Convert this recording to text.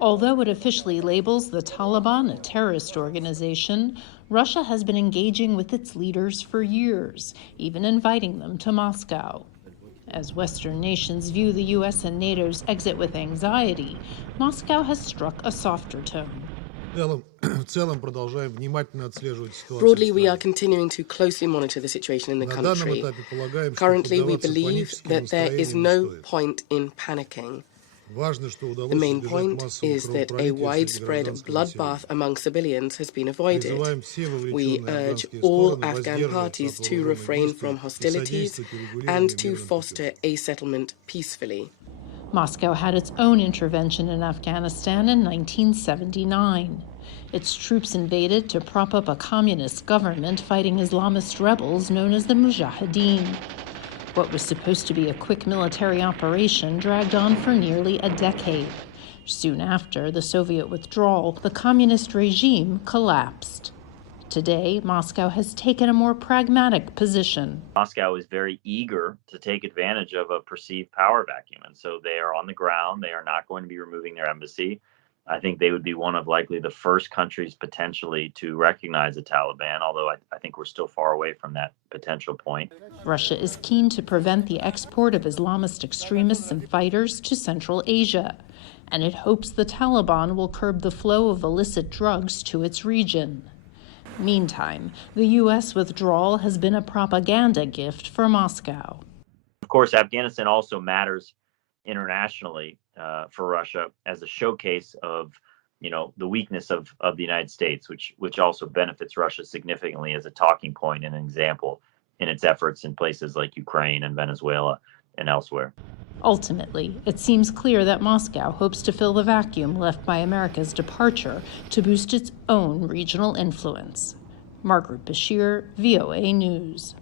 Although it officially labels the Taliban a terrorist organization, Russia has been engaging with its leaders for years, even inviting them to Moscow. As Western nations view the U.S. and NATO's exit with anxiety, Moscow has struck a softer tone. Broadly, we are continuing to closely monitor the situation in the country. Currently, we believe that there is no point in panicking. The main point is that a widespread bloodbath among civilians has been avoided. We urge all Afghan parties to refrain from hostilities and to foster a settlement peacefully. Moscow had its own intervention in Afghanistan in 1979. Its troops invaded to prop up a communist government fighting Islamist rebels known as the Mujahideen. What was supposed to be a quick military operation dragged on for nearly a decade. Soon after the Soviet withdrawal, the communist regime collapsed. Today, Moscow has taken a more pragmatic position. Moscow is very eager to take advantage of a perceived power vacuum, and so they are on the ground. They are not going to be removing their embassy. I think they would be one of likely the first countries potentially to recognize the Taliban, although I think we're still far away from that potential point. Russia is keen to prevent the export of Islamist extremists and fighters to Central Asia, and it hopes the Taliban will curb the flow of illicit drugs to its region. Meantime, the U.S. withdrawal has been a propaganda gift for Moscow. Of course, Afghanistan also matters internationally for Russia as a showcase of, the weakness of the United States, which also benefits Russia significantly as a talking point and an example in its efforts in places like Ukraine and Venezuela and elsewhere. Ultimately, it seems clear that Moscow hopes to fill the vacuum left by America's departure to boost its own regional influence. Margaret Besheer, VOA News.